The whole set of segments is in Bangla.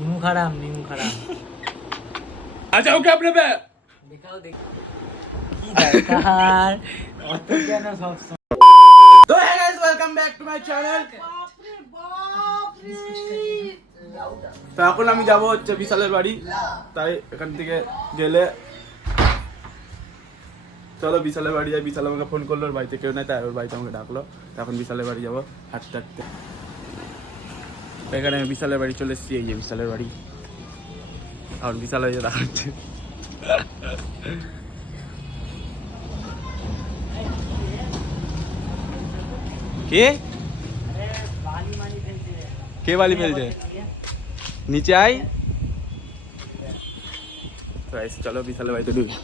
নিমু খারাপ আচ্ছা ওকে আপনি দেখাও দেখ কি দরকার অত কেন সব তো hey guys welcome back to my channel. তো এখন আমি যাব হচ্ছে বিশালের বাড়ি, তাই এখান থেকে গেলে চলো বিশালের বাড়ি যাই। বিশাল আমাকে ফোন করলো, ওর বাড়িতে কেউ নাই, তাই ওর বাড়িতে আমাকে ডাকলো। এখন বিশালের বাড়ি যাবো হাঁটতে হাঁটতে। এখানে আমি বিশালের বাড়ি চলে এসেছি, এই যে বিশালের বাড়ি। এখন বিশাল হয়ে দেখাচ্ছে কে কে বালি ফেলছে নিচে আয়। চলো বিশালের বাড়িতে ঢুকি।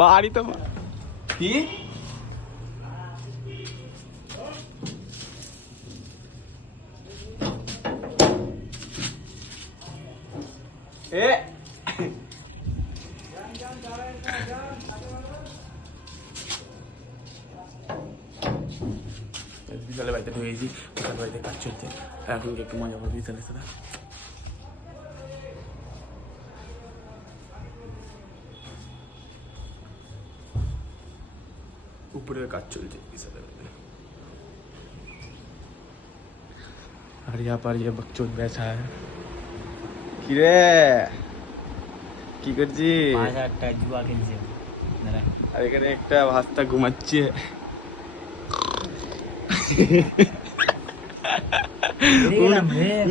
বাড়ি তো কি এ বিশালের বাড়িতে ঢুকেছি। বিশালের বাড়িতে কাজ চলছে, এখন একটু মজা করবো বিশালের সাথে। উপরে কাজ চলছে বিশালের বাড়িতে। আর यहाँ पर ये बच्चों बैठा है। কি রে কি করছিস? একটা জুয়া খেলছে আর এখানে একটা ভাস্তা ঘুমাচ্ছে।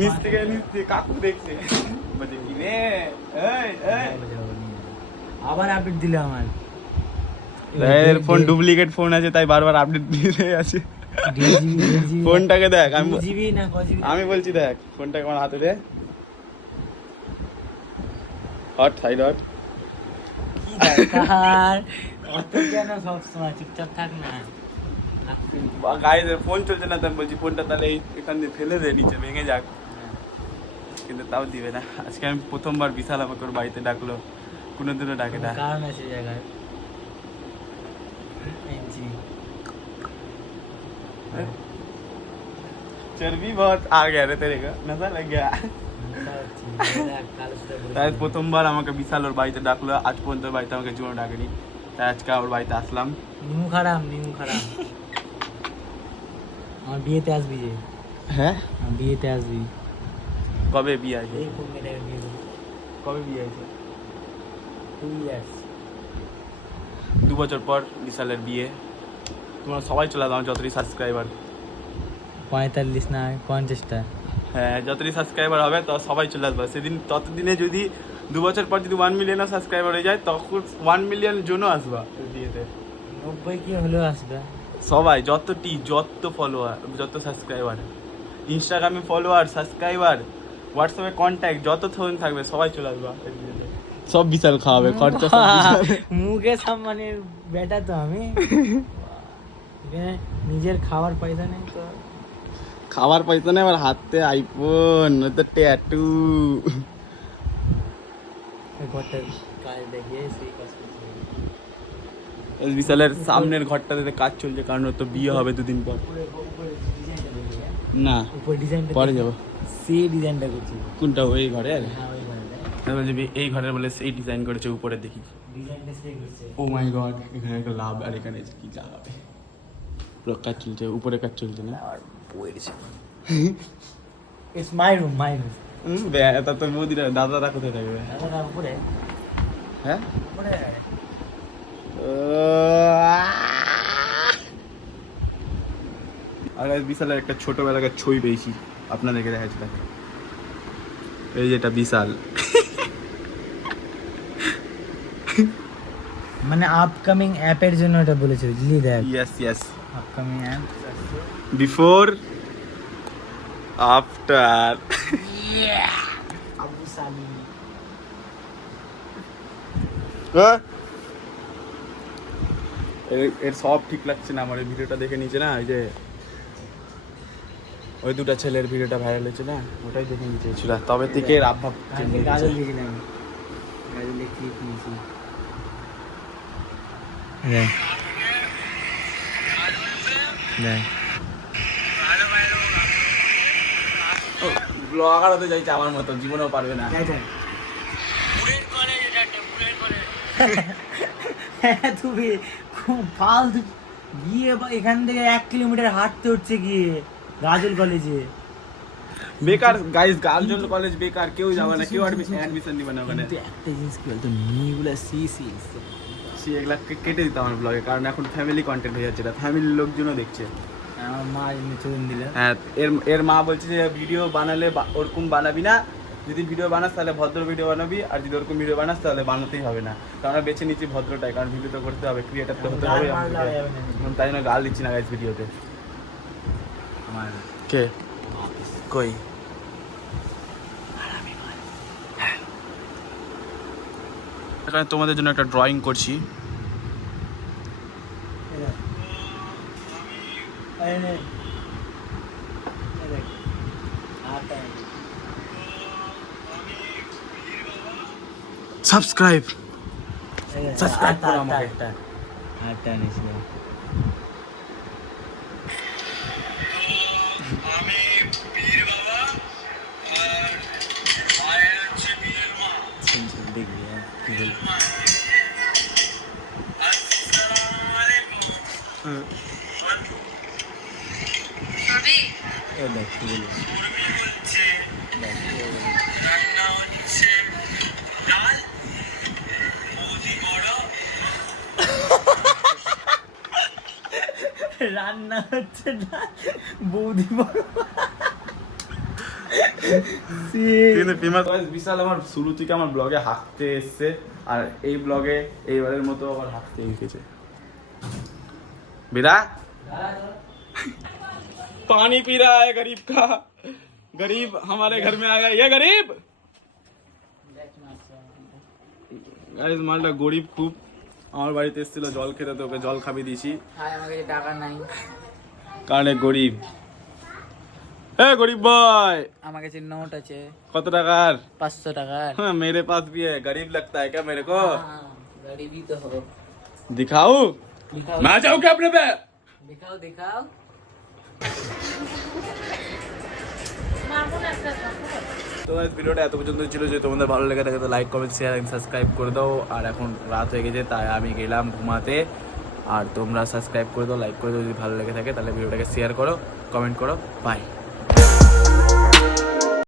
নিচ থেকে কাকু দেখছে, বলছে কি রে আবার আপডেট দিলে আমার এর ফোন ডুপ্লিকেট ফোন আছে, তাই বারবার আপডেট দিয়ে আছে। ফোনটাকে দেখ, আমি বলছি দেখ ফোনটাকে আমার হাতে দে। Hot side hot. কি দরকার অত কেন সব সময় চুপচাপ থাক না। গাইস ফোন চলছে না, তাই বলছি ফোনটা তাহলে এখান দিয়ে ফেলে দে, নিচে ভেঙে যাক। কিন্তু তাও দিবে না। আজকে আমি প্রথমবার বিশাল আমাকে ওর বাড়িতে ডাকলো, কোনোদিনও ডাকে না। কারণ আছে জায়গায় चर्बी बहुत आ गया रे तेरे का, नशा लग गया। তাই প্রথমবার আমাকে বিশাল ওর বাড়িতে ডাকলো। আজ পর্যন্ত ওর বাড়িতে আমাকে জীবনে ডাকেনি, তাই আজকে ওর বাড়িতে আসলাম। নিমু খারাপ আমার বিয়েতে আসবি যে। হ্যাঁ বিয়েতে আসবি। কবে বিয়ে আছে? এই কোন মেয়েটাকে বিয়ে দেবো। কবে বিয়ে আছে? 2 years 2 বছর পর বিশালের বিয়ে। তোমরা সবাই চলে আসো, আমার যতই সাবস্ক্রাইবার 45 না 50টা। হ্যাঁ যতই সাবস্ক্রাইবার হবে তো সবাই চলে আসবে সেদিন। ততদিনে যদি 2 বছর পর যদি 1 মিলিয়নও সাবস্ক্রাইবার হয়ে যায়, তখন 1 মিলিয়ন জনও আসবা বিয়েতে। 90 কি হলেও আসবে সবাই, যত ফলোয়ার, যত সাবস্ক্রাইবার, ইনস্টাগ্রামে ফলোয়ার, সাবস্ক্রাইবার, হোয়াটসঅ্যাপে কন্ট্যাক্ট যত ফোন থাকবে সবাই চলে আসবা বিয়েতে। সব বিশাল খাওয়াবে, খরচা সব বিশাল। মুখে সম্মানের বেটা তো আমি। নিজের খাওয়ার পয়সা নেই তো। খাওয়ার পয়সা নেই, আবার হাতে আইফোন, তো ট্যাটু। ঘরটার কাজ দেখিয়ে সেই কাজ করছে। বিশালের সামনের ঘরটাতে কাজ চলছে, কারণ ওর তো বিয়ে হবে 2 দিন পর। না উপর ডিজাইনটা পরে যাবো। সেই ডিজাইনটা করছি। কোনটা? ওই ঘরে? হ্যাঁ ওই ঘরটা এই ঘরের বলে সেই ডিজাইন করেছে উপরে, দেখি। ডিজাইনটা সেই করছে। ও মাই গড, এখানে একটা লাভ, আর এখানে কি লাগাবে? পুরো কাজ চলছে, উপরে কাজ চলছে না। আর পড়েছে। ইটস মাই রুম তা তো মোদিরা দাদারা কোথায় থাকবে? দাদা উপরে হ্যাঁ উপরে আর বিশালের একটা ছোটবেলাকার ছবি পেয়েছি, আপনাদেরকে দেখাচ্ছি। এই যে এটা বিশাল, মানে আপকামিং অ্যাপের জন্য এটা বলেছে, বুঝলি? দেখ yes upcoming app before after. আবু সালি এর সব ঠিক লাগছে না আমার। এই ভিডিওটা দেখে নিচে না, এই যে ওই 2টা ছেলের ভিডিওটা ভাইরাল হয়েছে না, ওটাই দেখে নিচে ছিল। তবে থেকে এর আবহাওয়া গাজল দিয়েছিলাম, গাজলে ক্লিপ নিয়েছি। দেখ ব্লগার হতে চাইছে আমার মতো, জীবনেও পারবে না। বুলেট কলেজ এটা একটা বুলেট কলেজ। হ্যাঁ তুমি খুব ফালতু গিয়ে এখান থেকে 1 কিলোমিটার হাঁটতে হচ্ছে গিয়ে গাজল কলেজে। বেকার গাইস, গার্লস কলেজ বেকার, কেউ যাবে না, কেউ অ্যাডমিশন নিবে না ওখানে। কিন্তু একটা জিনিস কি বলতো, মেয়েগুলো সে এগুলা কেটে দিতাম আমার ব্লগে, কারণ এখন ফ্যামিলি কন্টেন্ট হয়ে যাচ্ছে, এটা ফ্যামিলির লোকজনও দেখছে। আমার মা চুন দিলে। হ্যাঁ, এর মা বলছে যে ভিডিও বানালে ওরকম বানাবি না, যদি ভিডিও বানাস তাহলে ভদ্র ভিডিও বানাবি, আর যদি ওরকম ভিডিও বানাস তাহলে বানাতেই হবে না। তো আমরা বেছে নিচ্ছি ভদ্রটাই, কারণ ভিডিও তো করতে হবে, ক্রিয়েটার তো হতে হবে আমাকে। তাই জন্য গাল দিচ্ছি না গাইস ভিডিওতে। আমার কে কই এখানে তোমাদের জন্য একটা ড্রয়িং করছি। সাবস্ক্রাইব করো আমাকে। আটটা নিয়েছিল। দেখবি কি বলি। দেখ কি বলি। রান্না হচ্ছে না, বৌদি বড়। বিশাল আমার শুরু থেকে আমার ব্লগে হাঁকতে এসছে, আর এই ব্লগে এইবারের মতো আবার হাঁকতে এসেছে। বিরা पानी पी रहा है गरीब का, गरीब हमारे घर में आ गया, ये गरीब गाइस मालটা গরিব খুব। আমার বাড়িতে এসেছিল জল খেতে, তো ওকে জল খাবি দিয়েছি, আমাকে টাকা নাই কারণে গরিব। এ গরিব ভাই, আমার কাছে নোট আছে কত টাকার? 500 টাকার। हाँ, मेरे पास भी है, गरीब लगता है क्या मेरे को? गरीबी तो हो। दिखाओ, दिखाओ मैं जाऊँ क्या अपने पे? दिखाओ दिखाओ। তো গাইস ভিডিওটা এত পর্যন্ত ছিল, যে তোমাদের ভালো লেগে থাকে তো like comment share and subscribe করে দাও। আর এখন রাত হয়ে গেছে, তাই আমি গেলাম ঘুমাতে। আর তোমরা সাবস্ক্রাইব করে দাও, লাইক করে দাও, যদি ভালো লেগে থাকে তাহলে ভিডিওটাকে শেয়ার করো, কমেন্ট করো। বাই।